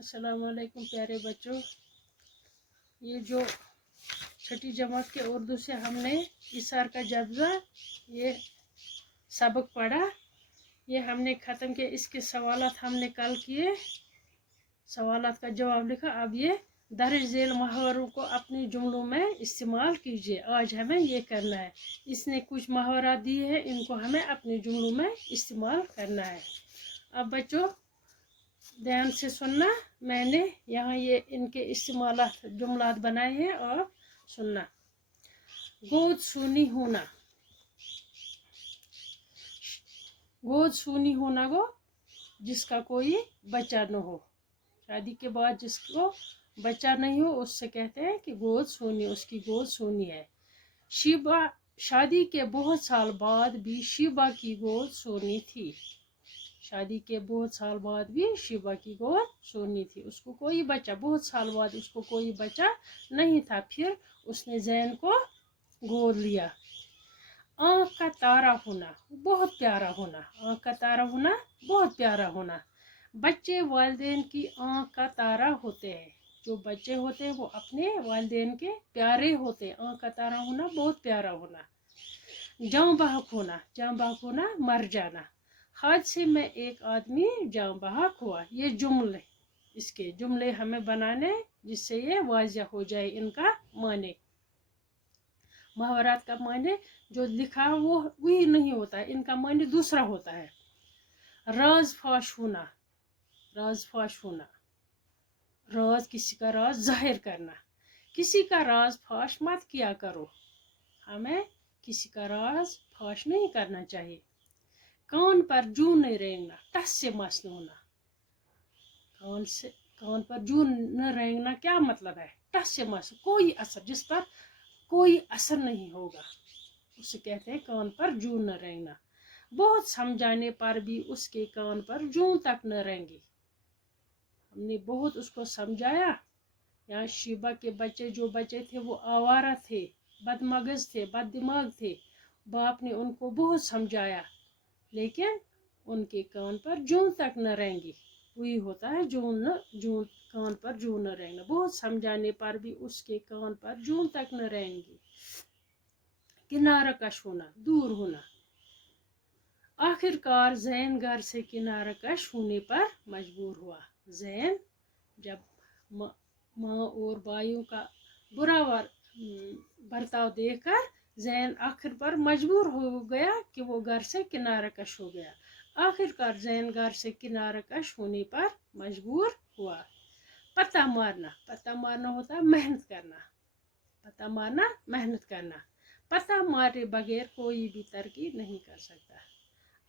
अस्सलाम वालेकुम प्यारे बच्चों। ये जो छठी जमात के उर्दू से हमने इसार का जज्बा ये सबक पढ़ा, ये हमने ख़त्म किया। इसके सवालात हमने कल किए, सवालात का जवाब लिखा। अब ये दर्ज झेल मुहावरों को अपने जुमलों में इस्तेमाल कीजिए। आज हमें ये करना है। इसने कुछ मुहावरा दिए हैं, इनको हमें अपने जुमलों में इस्तेमाल करना है। अब बच्चों ध्यान से सुनना, मैंने यहाँ ये इनके इस्तेमालात जुमलात बनाए हैं और सुनना। गोद सूनी होना, गोद सूनी होना को जिसका कोई बच्चा न हो, शादी के बाद जिसको बच्चा नहीं हो उससे कहते हैं कि गोद सूनी, उसकी गोद सूनी है। शिबा, शादी के बहुत साल बाद भी शिबा की गोद सोनी थी। शादी के बहुत साल बाद भी शिबा की गोद सोनी थी। उसको कोई बच्चा, बहुत साल बाद उसको कोई बच्चा नहीं था, फिर उसने जैन को गोद लिया। आँख का तारा होना, बहुत प्यारा होना। आँख का तारा होना, बहुत प्यारा होना। बच्चे वालिदैन की आँख का तारा होते हैं। जो बच्चे होते हैं वो अपने वालिदैन के प्यारे होते हैं। आँख का तारा होना, बहुत प्यारा होना। जाँ बहक होना, जाँ बहक होना मर जाना। हादसे में एक आदमी जाँ बहक हुआ। ये जुमले, इसके जुमले हमें बनाने जिससे ये वाज़िह हो जाए इनका माने। मुहावरात का माने जो लिखा वो वही नहीं होता है, इनका माने दूसरा होता है। राज फाश होना, राज फाश होना, राज किसी का राज जाहिर करना। किसी का राज फाश मत किया करो, हमें किसी का राज फाश नहीं करना चाहिए। कान पर जूं नहीं रेंगना, टस से मस होना। कान पर जूं न रेंगना क्या मतलब है? टस से मस, कोई असर, जिस पर कोई असर नहीं होगा उसे कहते हैं कान पर जूं न रेंगना। बहुत समझाने पर भी उसके कान पर जूं तक न रेंगी। हमने बहुत उसको समझाया। यहाँ शिबा के बच्चे, जो बच्चे थे वो आवारा थे, बदमगज थे, बददिमाग थे। बाप ने उनको बहुत समझाया, लेकिन उनके कान पर जूं तक न रेंगी। वही होता है जूं, कान पर जूं न रेंगना। बहुत समझाने पर भी उसके कान पर जूं तक न रेंगी। किनारा कश होना, दूर होना। आखिरकार जैन घर से किनारा कश होने पर मजबूर हुआ। जैन जब माँ और भाइयों का बुरा बर्ताव देखकर जैन आखिर पर मजबूर हो गया कि वो घर से किनारा कश हो गया। आखिरकार जैन घर से किनारा कश होने पर मजबूर हुआ। पत्ता मारना, पत्ता मारना होता है मेहनत करना। पत्ता मारना, मेहनत करना। पत्ता मारे बगैर कोई भी तरक्की नहीं कर सकता।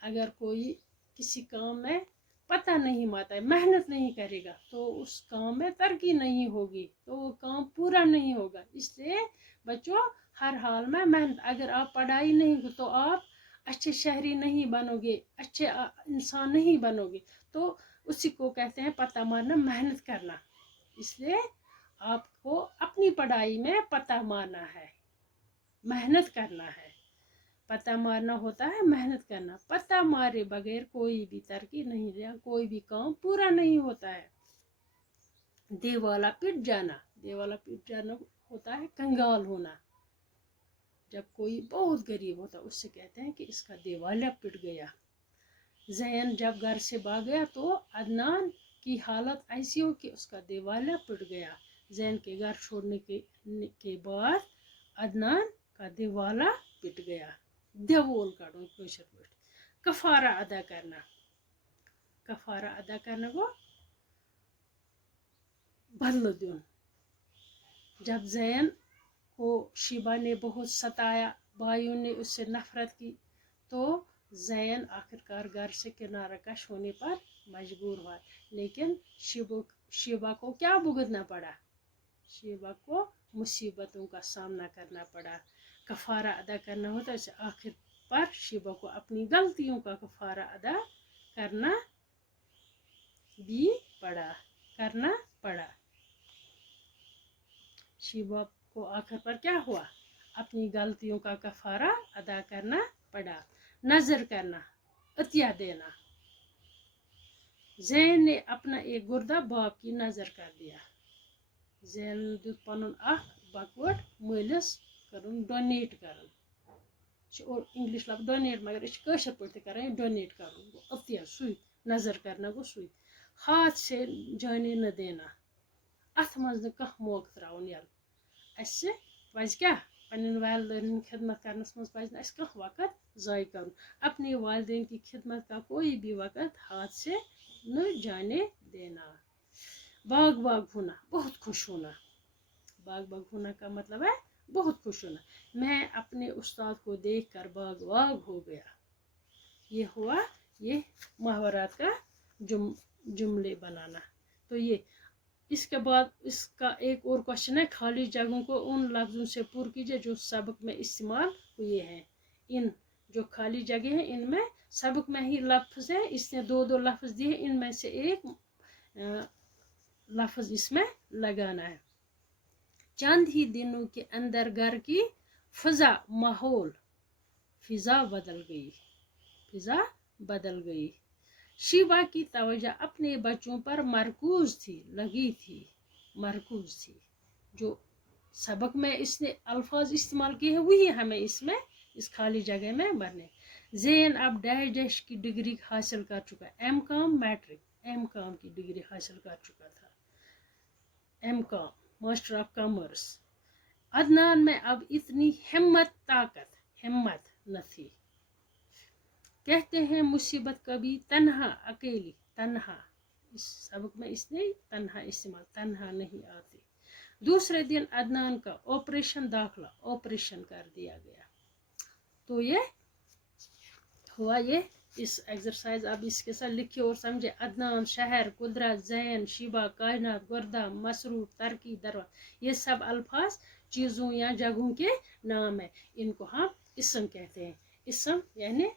अगर कोई किसी काम में पता नहीं मारता है, मेहनत नहीं करेगा, तो उस काम में तरक्की नहीं होगी, तो वो काम पूरा नहीं होगा। इसलिए बच्चों हर हाल में मेहनत। अगर आप पढ़ाई नहीं तो आप अच्छे शहरी नहीं बनोगे, अच्छे इंसान नहीं बनोगे। तो उसी को कहते हैं पता मारना, मेहनत करना। इसलिए आपको अपनी पढ़ाई में पता मारना है, मेहनत करना है। पता मारना होता है मेहनत करना। पता मारे बगैर कोई भी तरक्की नहीं, या कोई भी काम पूरा नहीं होता है। देवाला पिट जाना, देवाला पिट जाना होता है कंगाल होना। जब कोई बहुत गरीब होता है उससे कहते हैं कि इसका देवाला पिट गया। जैन जब घर से भाग गया तो अदनान की हालत ऐसी हो कि उसका देवाला पिट गया। जैन के घर छोड़ने के बाद अदनान का देवाला पिट गया। देवोल काटो कोशर पे। कफारा अदा करना, कफारा अदा करने को बदल दून। जब जैन को शिबा ने बहुत सताया, भाइयों ने उससे नफरत की, तो जैन आखिरकार घर से किनारा कश होने पर मजबूर हुआ। लेकिन शिबा को क्या भुगतना पड़ा? शिबा को मुसीबतों का सामना करना पड़ा। कफारा अदा करना होता है। आखिर पर शिबा को अपनी गलतियों का कफारा अदा करना भी करना पड़ा। शिबा को आखिर पर क्या हुआ? अपनी गलतियों का कफारा अदा करना पड़ा। नजर करना, अतिया देना। زین نے اپنا ایک گردہ باپ کی نظر کر دیا. زین دیت پنن اخ بکوٹ مالس کرن ڈونیٹ کرن. اور انگلش لفظ ڈونیٹ مگر اس کاشر پہ کران ڈونیٹ کرن گو عطیہ سوئی نظر کرنا گو سوئی. ہاتھ سے جانے نہ دینا. ات مز کھانا موقع تراؤن یل. اسہ پز کیا پنن والدین خدمت کرنس مز پز نہ اس کھانا وقت ضائع کرن. اپنے والدین کی خدمت کا کوئی بھی وقت ہاتھ سے نہ جانے دینا. باغ باغ ہونا بہت خوش ہونا. باغ باغ ہونا کا مطلب ہے بہت خوش ہونا. میں اپنے استاد کو دیکھ کر باغ باغ ہو گیا. یہ ہوا یہ محاورات کا جملے بنانا. تو یہ اس کے بعد اس کا ایک اور کوشچن ہے خالی جگہوں کو ان لفظوں سے پر کیجیے جو سبق میں استعمال ہوئے ہیں. ان جو خالی جگہ ہیں ان میں سبق میں ہی لفظ ہے. اس نے دو لفظ دیے ان میں سے ایک لفظ اس میں لگانا ہے. چند ہی دنوں کے اندر گھر کی فضا ماحول فضا بدل گئی. شیبا کی توجہ اپنے بچوں پر مرکوز تھی. جو سبق میں اس نے الفاظ استعمال کیے ہیں وہی ہمیں اس میں اس خالی جگہ میں بھرنے. زین اب ڈیش کی ڈگری حاصل کر چکا. M com matric M com کی ڈگری حاصل کر چکا تھا. M com master of commerce. Adnan میں اب اتنی ہمت نہ تھی. کہتے ہیں مصیبت کبھی تنہا اکیلی تنہا اس سبق میں اس نے تنہا استعمال تنہا نہیں آتی. دوسرے دن عدنان کا آپریشن کر دیا گیا. تو یہ ہوا یہ اس ایکسرسائز. اب اس کے ساتھ لکھیے اور سمجھے. عدنان شہر قدرت زین شیبہ کائنات گردہ مسرور ترقی دروازہ یہ سب الفاظ چیزوں یا جگہوں کے نام ہیں. ان کو ہم اسم کہتے ہیں. اسم یعنی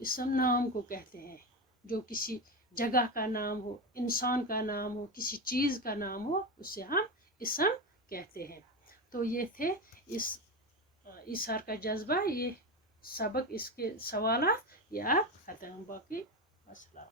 اسم نام کو کہتے ہیں جو کسی جگہ کا نام ہو انسان کا نام ہو کسی چیز کا نام ہو اسے ہم اسم کہتے ہیں. تو یہ تھے اس ایثار کا جذبہ یہ سبق اس کے سوالات یہ آپ ختم. باقی السلام.